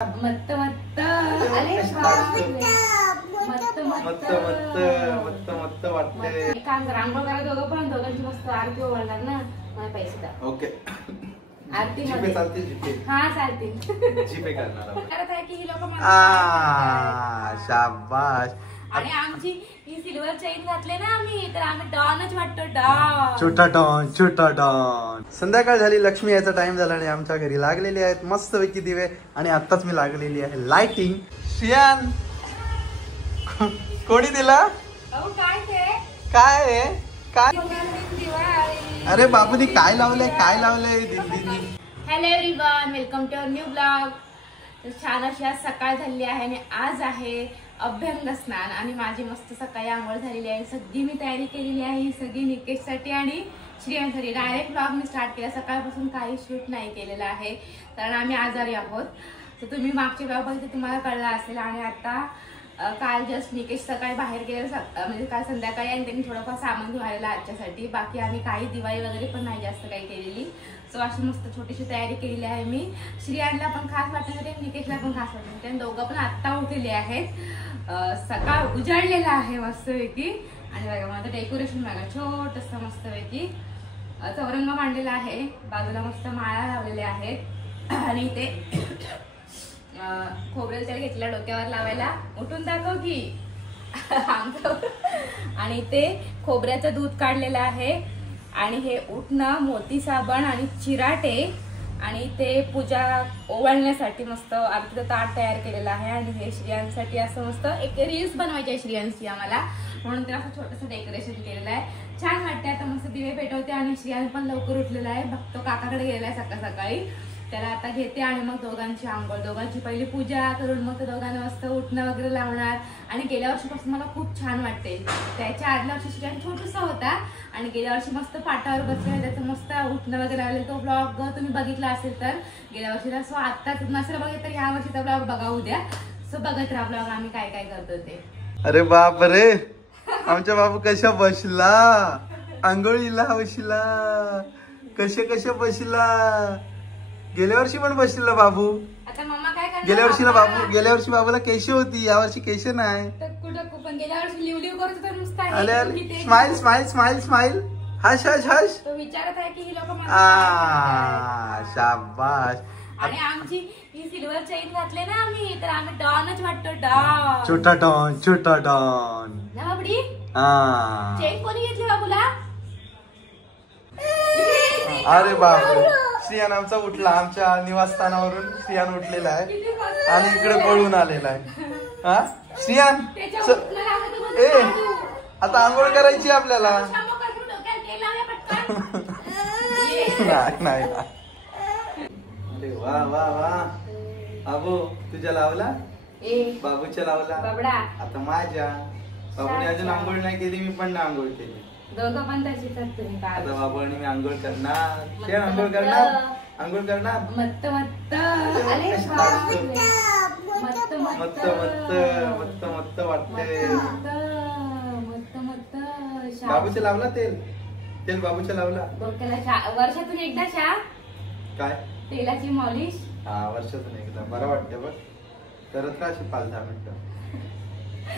मत्त मत्त अरे मत्त मत्त मत्त मत्त वाटते. काम रांगोळ करा दोघं पण दोघांची मस्त आरती ओवाळणार ना. मला पैसे द्या. ओके आरती जीपे चालते. जीपे हा चालते. जीपे करणार आपण. करत आहे की ही लोक शाबाश. आणि आमची ही सिल्वर चेन घातले ना आम्ही तर आम्ही डॉनच वाटतो. डॉन छोटा डॉन छोटा डॉन. संध्याकाळ झाली, लक्ष्मी यायचा टाइम झाला आणि आमच्या घरी लागलेली आहेत मस्त पैकी दिवे. आणि आताच मी लागलेली आहे लाइटिंग. श्रियान कोणी दिला? काय ते काय आहे काय? दिवाळी. अरे बाबूनी काय लावलंय काय लावलंय दिदीनी? Hello everyone, welcome to our new blog. तर छान अशी आज सकाळ झाली आहे आणि आज आहे अभ्यंग स्नान आणि माझी मस्त सकाळी आंघोळ झालेली आहे. सगळी मी तयारी केलेली आहे, ही सगळी निकेशसाठी आणि श्रियांसाठी. डायरेक्ट ब्लॉग मी स्टार्ट केला, सकाळपासून काही शूट नाही केलेलं आहे कारण आम्ही आजारी आहोत. तर तुम्ही मागचे ब्लॉग बघितले तुम्हाला कळलं असेल. आणि आता काल जस्ट निकेश सकाळी बाहेर गेले, म्हणजे काल संध्याकाळी आणि त्यांनी थोडंफार सामान घेऊन आलेलं आजच्यासाठी. बाकी आम्ही काही दिवाळी वगैरे पण नाही जास्त काही केलेली. सो अशी मस्त छोटीशी तयारी केलेली आहे मी. श्रियांना पण खास वाटण्यासाठी आणि निकेशला पण खास वाटण्यासाठी. आणि दोघं पण आत्ता उठलेले आहेत. सकाळ उजाडलेला आहे मस्तपैकी. आणि बघा माझं डेकोरेशन बघा छोटंसं मस्तपैकी चौरंग मांडलेला आहे. बाजूला मस्त माळा लावलेल्या आहेत. आणि इथे खोबरेल तेल घेतलं डोक्यावर लावायला. उठून दाखव की. आणि ते खोबऱ्याचं दूध काढलेलं आहे. आणि हे उठणं मोती साबण आणि चिराटे आणि ते पूजा ओवाळण्यासाठी मस्त आरतीचं ताट तयार केलेलं आहे. आणि हे श्रियांसाठी असं मस्त एक रील्स बनवायची आहे श्रियांची आम्हाला, म्हणून ते असं छोटंसं डेकोरेशन केलेलं आहे. छान वाटते. आता मस्त दिवे पेटवते आणि श्रियान पण लवकर उठलेला आहे. भक्त काकाकडे गेलेला आहे सकाळ सकाळी. त्याला आता घेते आणि मग दोघांची आंघोळ, दोघांची पहिली पूजा करून मग दोघांना मस्त उठणं वगैरे लावणार. आणि गेल्या वर्षीपासून मला खूप छान वाटते. त्याच्या आदल्या वर्षी श्रियान छोटूसा होता आणि गेल्या वर्षी मस्त पाटावर बसले, त्याचं मस्त उठणं वगैरे लावलेलं. तो ब्लॉग तुम्ही बघितला असेल तर गेल्या वर्षीला. सो आत्ताच नसेल बघितलं तर ह्या वर्षीचा ब्लॉग बघा उद्या. सो बघत राहा ब्लॉग आम्ही काय काय करतो ते. अरे बाप रे, आमच्या बाबू कशा बसला, आंघोळीला बसला, कशा बसला. गेल्या वर्षी पण बसलेला बाबू. आता मम्मा काय करणार? गेल्या वर्षी बाबूला केश होती, या वर्षी केश नाही. पण गेल्या वर्षी लिव करत होता नुसता. अरे smile smile smile smile. Hush hush hush. तो विचारत आहे की ही लोक शाबाश. आणि आमची ही सिल्वर चेन घातले ना आम्ही तर आम्ही डॉनच वाटतो. डॉन छोटा डॉन छोटा डॉन ना बाबडी. चेन कोणी घेतली बाबूला? अरे बापरे, श्रियान आमचा उठला. आमच्या निवासस्थानावरून श्रियान उठलेला आहे आणि इकडे पळून आलेला आहे. हा श्रियान, ए आता आंघोळ करायची आपल्याला. नाही. अरे वा वा वा. बाबू तुझ्या लावला, बाबूच्या लावला. आता माझ्या बाबूने अजून आंघोळ नाही केली, मी पण आंघोळ केली. दोघं पण तशीच तुम्ही. आता बाबूने मी आंघोळ करणार. श्रियान आंघोळ करणार. मत्त मत्त अरे मत्त मत्त मत्त मत्त वाटते. मत्त मत्त. बाबूच्या लावला तेल बाबूच्या लावला. डोक्याला वर्षातून एकदा शा काय तेलाची मॉलिश. हा वर्षातून एकदा. बरं वाटते बघ. करत राहा 5-10 मिनिटं.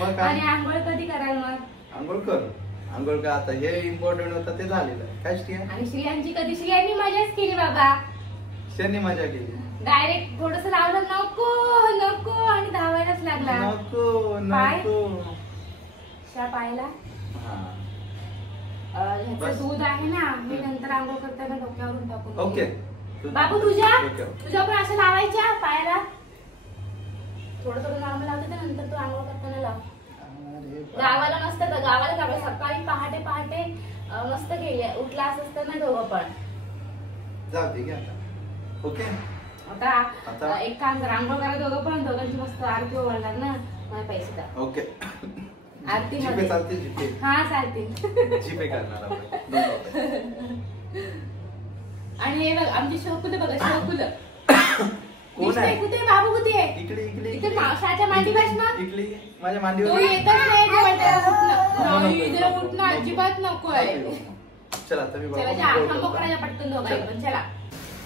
मग आणि आंघोळ कधी कराल मग? आंघोळ कर. आंघोळ का आता हे इम्पॉर्टंट होतं ते झालेलं आहे. काय श्रिया? आणि श्रियांची कधी? श्रियांनी मजाच केली बाबा. श्रियांनी मजा केली. डायरेक्ट थोडस लावलं नको आणि धावायलाच लागला. नको शा पायला. ह्याचं दूध आहे ना, मी नंतर आंघोळ करताना डोक्यावरून टाकून. ओके बाबू तुझ्या पण असं लावायच्या पायाला. थोडं नॉर्मल लावते नंतर तू आंघोळ करताना लाव. गावाला मस्त गावाला सकाळी पहाटे मस्त गेले. उठला असत ना दोघं पण. जाऊ दे. ओके आता एक काम करा, आंघोळ करा दोघं पण दोघांची मस्त आरती ओवाळणार ना. मला पैसे द्या. ओके आरती जीपे चालते. जीपे हा चालते. जीपे करणार आपण. आणि हे बघ आमची शोकुलं बघा. शोकुलं कोण आहे? कुठे बाबू? कुठे? इकडे मावसाच्या मांडी बस ना. माझ्या मांडीवर. तो येतच नाही. उठणं अजिबात नको आहे. चला पटकन दोघांनी पण चला.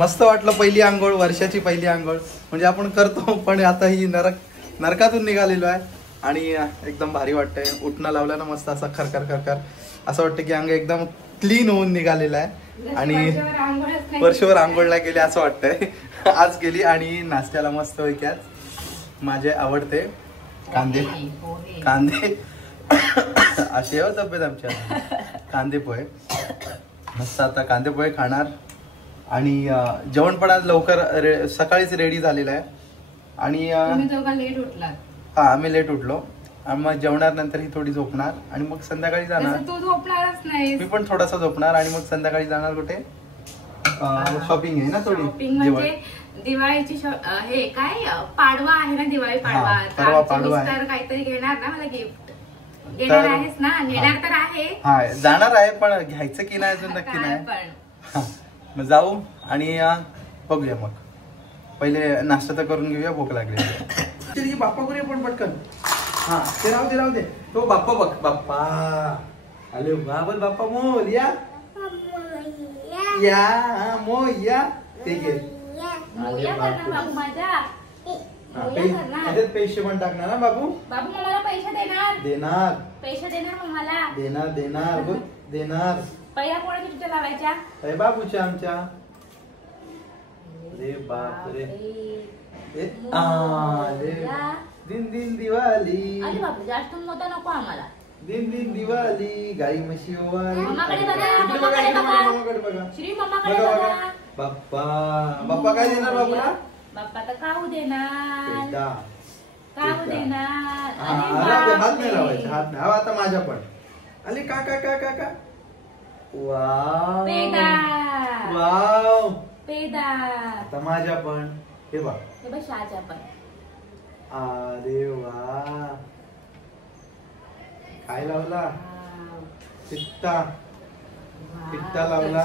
मस्त वाटलं पहिली आंघोळ, वर्षाची पहिली आंघोळ. म्हणजे आपण करतो पण आता ही नरकातून निघालेलो आहे आणि एकदम भारी वाटतंय. उठणं लावलं ना मस्त असं खरखर खरखर असं वाटतं की अंग एकदम क्लीन होऊन निघालेलं आहे आणि वर्षभर आंघोळ नाही गेली असं वाटतंय. आज गेली आणि नाश्त्याला मस्त पैकी आज माझे आवडते कांदे असे हो तब्येत आमच्या. कांदे पोहे मस्त. आता कांदे पोहे खाणार आणि जेवण पण आज लवकर सकाळीच रेडी झालेलं आहे आणि लेट उठला. हा आम्ही लेट उठलो आणि मग जेवणार नंतर ही थोडी झोपणार आणि मग संध्याकाळी जाणार. तू झोपणारच नाही. मी पण थोडासा झोपणार आणि मग संध्याकाळी जाणार कुठे शॉपिंग आहे ना थोडी. दिवाळीची हे काय पाडवा आहे ना, दिवाळी पाडवा काहीतरी घेणार ना मला गिफ्ट. घेणार आहेस ना? नेणार तर आहे. हा जाणार आहे पण घ्यायचं की नाही अजून नक्की नाही. मग जाऊ आणि बघूया. मग पहिले नाश्ता तर करून घेऊया, भूक लागली. बाप्पा करूया पण पटकन. हा ते राहू दे तो बाप्पा बघ. बाप्पा अरे बोल बाप्पा मोल या मो या ते घे. पैसे पण टाकणार ना बाबू. बाबू मला पैसे देणार पैसे देणार मला. देणार पहिल्या कोणाच्या तुझ्या लावायच्या? बाबूच्या आमच्या. अरे बाप रे. दिन दिन दिवाळी. अरे बाप जास्त मोठा नको आम्हाला. दिन दिन दिवाळी गाई म्हशी मम्माकडे बघा. श्री मम्माकडे बघा. बाप्पा काय देणार बाबूला? बाप्पा तर काहू देणार. हात नाही लावायचे. हात नाही. हा आता माझ्या पण. अरे का वाव पेदा. आता माझ्या पण. हे बघ शाच्या पण. अरे वा काय लावला? पिट्टा लावला.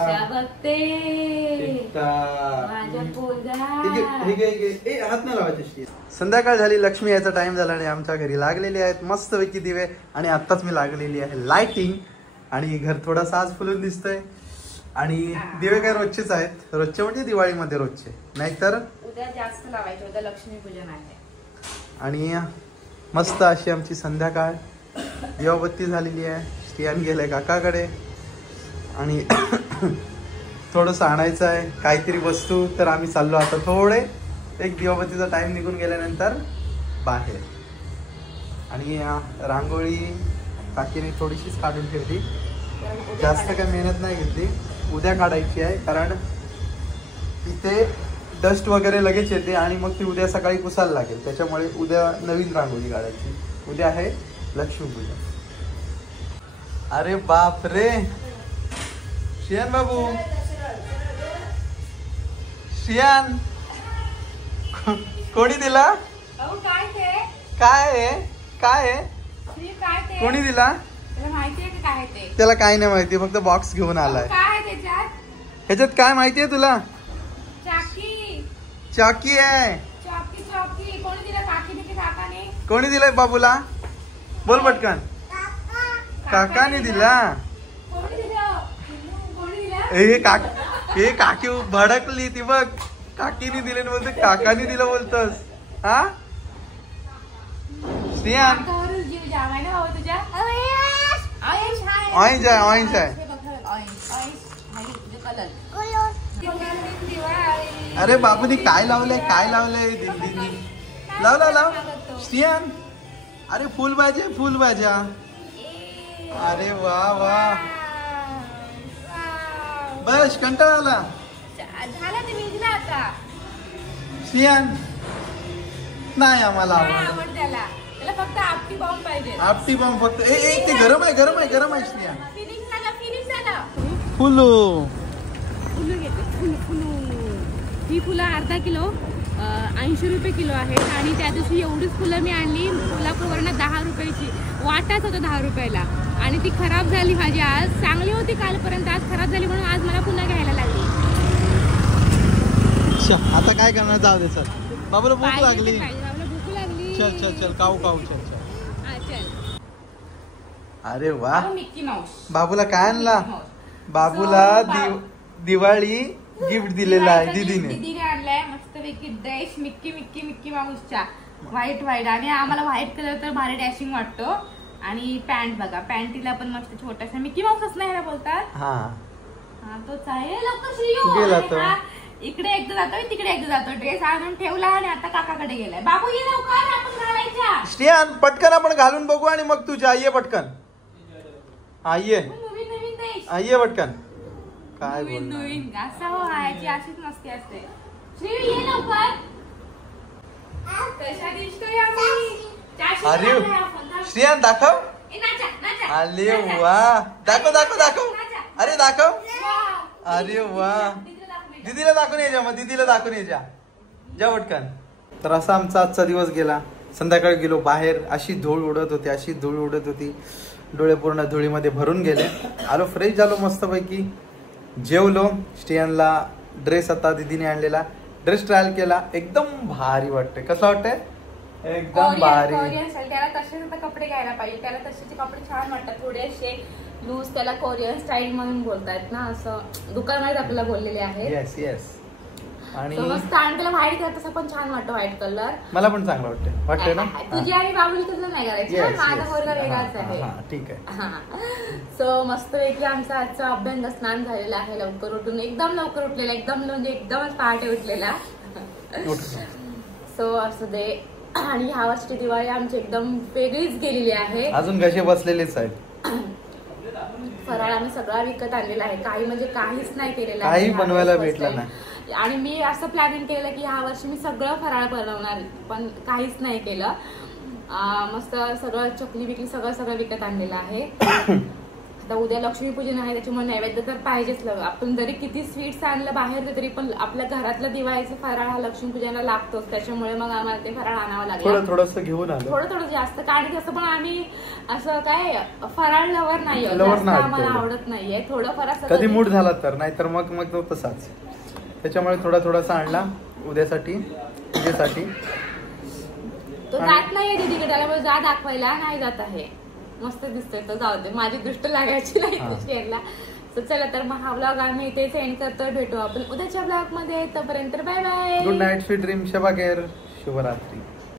हात नाही लावायचे. संध्याकाळ झाली, लक्ष्मी यायचा टाइम झाला आणि आमच्या घरी लागलेले आहेत मस्तपैकी दिवे आणि आत्ताच मी लागलेली आहे लाइटिंग आणि घर थोडासा आज फुलून दिसतंय. आणि दिवे काय रोजचेच आहेत. रोजचे म्हणजे दिवाळीमध्ये रोजचे, नाहीतर उद्या जास्त लावायचे. उद्या लक्ष्मीपूजन आहे आणि मस्त अशी आमची संध्याकाळ. दिवाबत्ती झालेली आहे. स्त्रियान गेलाय काकाकडे आणि थोडंसं आणायचं आहे काहीतरी वस्तू. तर आम्ही चाललो आता थोडे एक दिवाबत्तीचा टाइम निघून गेल्यानंतर बाहेर. आणि रांगोळी काकीने थोडीशीच काढून ठेवली, जास्त काही मेहनत नाही घेतली. उद्या काढायची आहे कारण इथे डस्ट वगैरे लगेच येते आणि मग ती उद्या सकाळी पुसायला लागेल. त्याच्यामुळे उद्या नवीन रांगोळी काढायची. उद्या आहे लक्ष्मीपूजन. अरे बाप रे शियान बाबू. शियान कोणी दिला? काय कोणी दिला? त्याला काय नाही माहिती, फक्त बॉक्स घेऊन आलाय. ह्याच्यात काय माहितीये तुला? चाकी आहे. कोणी दिलाय बाबूला? बोल पटकन. काकाने दिला. हे काकी भडकली ती बघ. काकीने दिले बोलते काकाने दिलं बोलतस. हा सियान ऑरेंज आहे. अरे बाबूनी काय लावलंय दिल्ली. लाव सियान. अरे फुल भाज्या. अरे वा बस कंटाळा आला. सियान नाही आम्हाला आवडत त्याला. फक्त आपटी बॉम्ब फक्त. ते गरम आहे सियान. फुलू ही फुलं अर्धा किलो 80 रुपये किलो आहेत. आणि त्या दिवशी एवढीच फुलं मी आणली कोल्हापूरवरनं 10 रुपयाची. वाटाच होता 10 रुपयाला आणि ती खराब झाली माझी. आज चांगली होती कालपर्यंत, आज खराब झाली म्हणून आज मला पुन्हा घ्यायला लागली. आता काय करणार? जाऊ दे सर. बाबूला भूक लागली. चल काऊ चल. अरे वा बाबूला काय आणला? बाबूला दिवाळी गिफ्ट दिलेला आहे दीदीने. दीदीने आणलाय मस्तपैकी ड्रेस मिक्की मिक्की मिक्की माऊसच्या व्हाईट व्हाईट आणि आम्हाला व्हाईट कलर तर भारी डॅशिंग वाटतो. आणि पॅन्ट बघा, पॅन्टीला पण मस्त छोटासा मिक्की माऊसच नाही ना बोलतात. हा तोच आहे. लवकर श्रीयू गेला तो. इकडे एकदा जातो तिकडे एकदा जातो. ड्रेस आणून ठेवला आणि आता काकाकडे गेलाय. बाबू ये लवकर आपण घालायच्या. श्रेयान पटकन आपण घालून बघू आणि मग तुझ्या आईये पटकन. आईये नवीन नवीन ड्रेस. आईये पटकन. काय नवीन बोलणार. नवीन असं हो आयची अशीच मस्ती असते. श्रीयू ये लवकर. कशा दिसतोय आम्ही. अरे श्रेयान दाखव. अरे वा दाखव दाखव दाखव. अरे दाखव. अरे वा दीदीला दाखवून यायच्या. मग दीदीला दाखवून यायच्या. जा पटकन. तर असा आमचा आजचा दिवस गेला. संध्याकाळी गेलो बाहेर. अशी धूळ उडत होती, अशी धूळ उडत होती. डोळे पूर्ण धुळीमध्ये भरून गेले. आलो फ्रेश झालो मस्तपैकी. जेवलो. श्रेयानला ड्रेस आता दीदीने आणलेला ड्रेस ट्रायल केला. एकदम भारी वाटतंय. कसं वाटतंय. एकदम भारी. त्याला तसेच आता कपडे घ्यायला पाहिजे. त्याला तसेचे कपडे छान वाटतात. थोडेसे लूज. त्याला कोरियन स्टाईल म्हणून बोलतायत ना, असं दुकानात आपल्याला बोललेले आहे. Yes yes. आणि मस्त. आणि त्याला व्हाईट कलर तसा पण छान वाटतो. व्हाईट कलर मला पण चांगलं वाटतंय ना. तुझी आणि बाबूल तुझं नाही करायचं. माझा पोरगा वेगळाच आहे. ठीक आहे. सो मस्त पैकी आमचा आजचा अभ्यंग स्नान झालेला आहे. लवकर उठून एकदम लवकर उठलेला. एकदम म्हणजे एकदमच पहाटे उठलेला. सो असं दे. आणि ह्या वर्षी दिवाळी आमची एकदम वेगळीच गेलेली आहे. अजून कसे बसलेलेच आहेत. फराळ आम्ही सगळा विकत आणलेला आहे. काही म्हणजे काहीच नाही केलेलं. काही बनवायला भेटलं नाही. आणि मी असं प्लॅनिंग केलं की ह्या वर्षी मी सगळं फराळ बनवणार, पण काहीच नाही केलं. मस्त सगळं चकली बिकली सगळं सगळं विकत आणलेलं आहे. आता उद्या लक्ष्मीपूजन आहे, त्याच्यामुळे नैवेद्य तर पाहिजेच. आपण जरी किती स्वीट्स आणलं बाहेर तरी पण आपल्या घरातलं दिवाळीचं फराळ हा लक्ष्मीपूजनाला लागतोच. त्याच्यामुळे मग आम्हाला ते फराळ आणावं लागलं. थोडंसं घेऊन आलो. थोडं जास्त. कारण कसं पण आम्ही असं काय फराळ लवर नाही. आम्हाला आवडत नाहीये. थोडं फराळ कधी मूड झाला तर, नाहीतर मग तो तसाच. त्याच्यामुळे थोडासा आणला उद्यासाठी पूजेसाठी. तो जात नाहीये दीदीकडे. त्याला जा दाखवायला नाही जात आहे. मस्त दिसतोय तो. जाऊ दे, माझी दृष्ट लागायची नाही शेअरला. तर चला तर मग हा ब्लॉग आम्ही इथेच एंड करतोय. भेटू आपण उद्याच्या ब्लॉग मध्ये. तोपर्यंत bye bye. Good night, sweet dream, शबा केअर, शुभरात्री.